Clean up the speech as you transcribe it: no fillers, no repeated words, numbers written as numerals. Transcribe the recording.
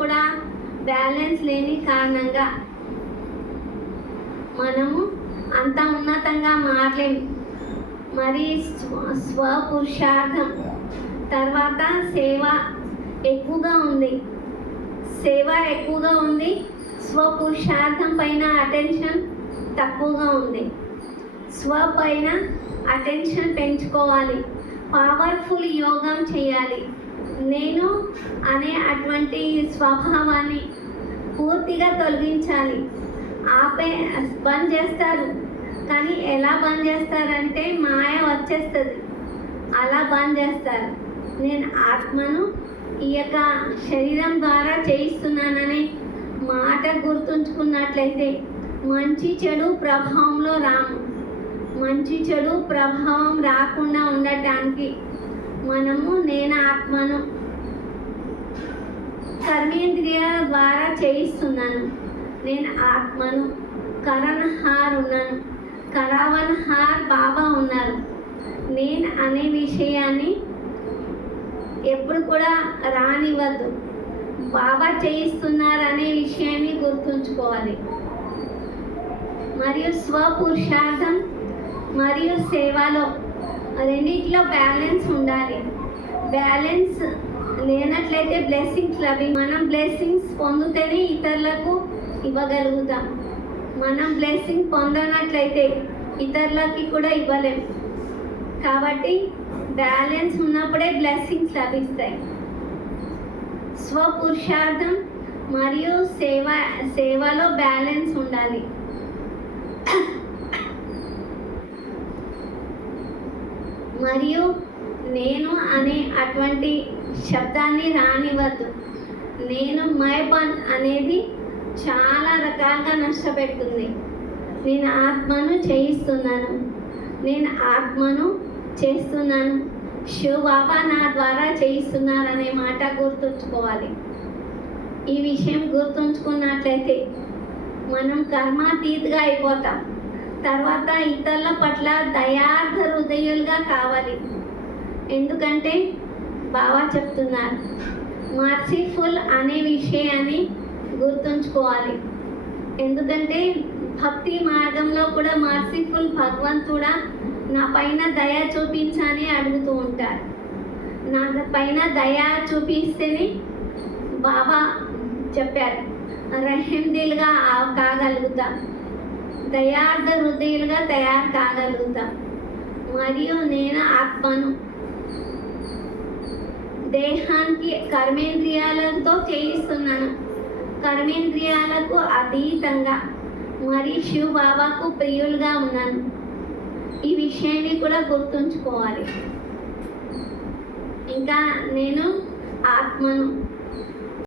కూడా బ్యాలెన్స్ లేని కారణంగా మనము అంత ఉన్నతంగా మారలేము. మరి స్వపురుషార్థం తర్వాత సేవ ఎక్కువగా ఉంది, స్వపురుషార్థం పైన అటెన్షన్ తక్కువగా ఉంది. స్వ పైన అటెన్షన్ పెంచుకోవాలి, పవర్ఫుల్ యోగం చేయాలి. నేను అనే అటువంటి స్వభావాన్ని పూర్తిగా తొలగించాలి. బంద్ చేస్తారు, కానీ ఎలా బంద్ చేస్తారంటే మాయ వచ్చేస్తుంది, అలా బంద్ చేస్తారు. నేను ఆత్మను ఈ యొక్క శరీరం ద్వారా చేయిస్తున్నాననే మాట గుర్తుంచుకున్నట్లయితే మంచి చెడు ప్రభావంలో రాము. మంచి చెడు ప్రభావం రాకుండా ఉండటానికి మనము నేను ఆత్మను కర్మేంద్రియాల ద్వారా చేయిస్తున్నాను. నేను ఆత్మను కరణహార్ ఉన్నాను, కరావన్హార్ బాబా ఉన్నారు. నేను అనే విషయాన్ని ఎప్పుడు కూడా రానివ్వద్దు. బాబా చేయిస్తున్నారు అనే విషయాన్ని గుర్తుంచుకోవాలి. మరియు స్వపురుషార్థం మరియు సేవలో రెండిట్లో బ్యాలెన్స్ ఉండాలి. బ్యాలెన్స్ లేనట్లయితే బ్లెస్సింగ్స్ మనం బ్లెస్సింగ్స్ పొందితేనే ఇతరులకు ఇవ్వగలుగుతాం. మనం బ్లెస్సింగ్ పొందనట్లయితే ఇతరులకి కూడా ఇవ్వలేము. కాబట్టి బ్యాలెన్స్ ఉన్నప్పుడే బ్లెస్సింగ్స్ లభిస్తాయి. స్వపురుషార్థం మరియు సేవలో బ్యాలెన్స్ ఉండాలి. మరియు నేను అనే అటువంటి శబ్దాన్ని రానివ్వద్దు. నేను మైబన్ అనేది చాలా రకాలుగా నష్టపెడుతుంది. నేను ఆత్మను చేయిస్తున్నాను, నేను ఆత్మను చేస్తున్నాను, శివ్ బాబా నా ద్వారా చేయిస్తున్నారనే మాట గుర్తుంచుకోవాలి. ఈ విషయం గుర్తుంచుకున్నట్లయితే మనం కర్మాతీతగా అయిపోతాం. తర్వాత ఇతరుల పట్ల దయార్థ హృదయులుగా కావాలి. ఎందుకంటే బాబా చెప్తున్నారు, మర్సిఫుల్ అనే విషయాన్ని గుర్తుంచుకోవాలి. ఎందుకంటే భక్తి మార్గంలో కూడా మర్సిఫుల్ భగవంతుడా నా పైన దయ చూపించని అడుగుతూ ఉంటారు. నా పైన దయ చూపిస్తేనే బాబా చెప్పారు రహీం దిల్గా కాగలుగుతాం, దయార్థ హృదయులుగా తయారు కాగలుగుతాం. మరియు నేను ఆత్మను దేహానికి కర్మేంద్రియాలతో చేయిస్తున్నాను, కర్మేంద్రియాలకు అతీతంగా మరి శివ్ బాబాకు ప్రియులుగా ఉన్నాను. ఈ విషయాన్ని కూడా గుర్తుంచుకోవాలి. ఇంకా నేను ఆత్మను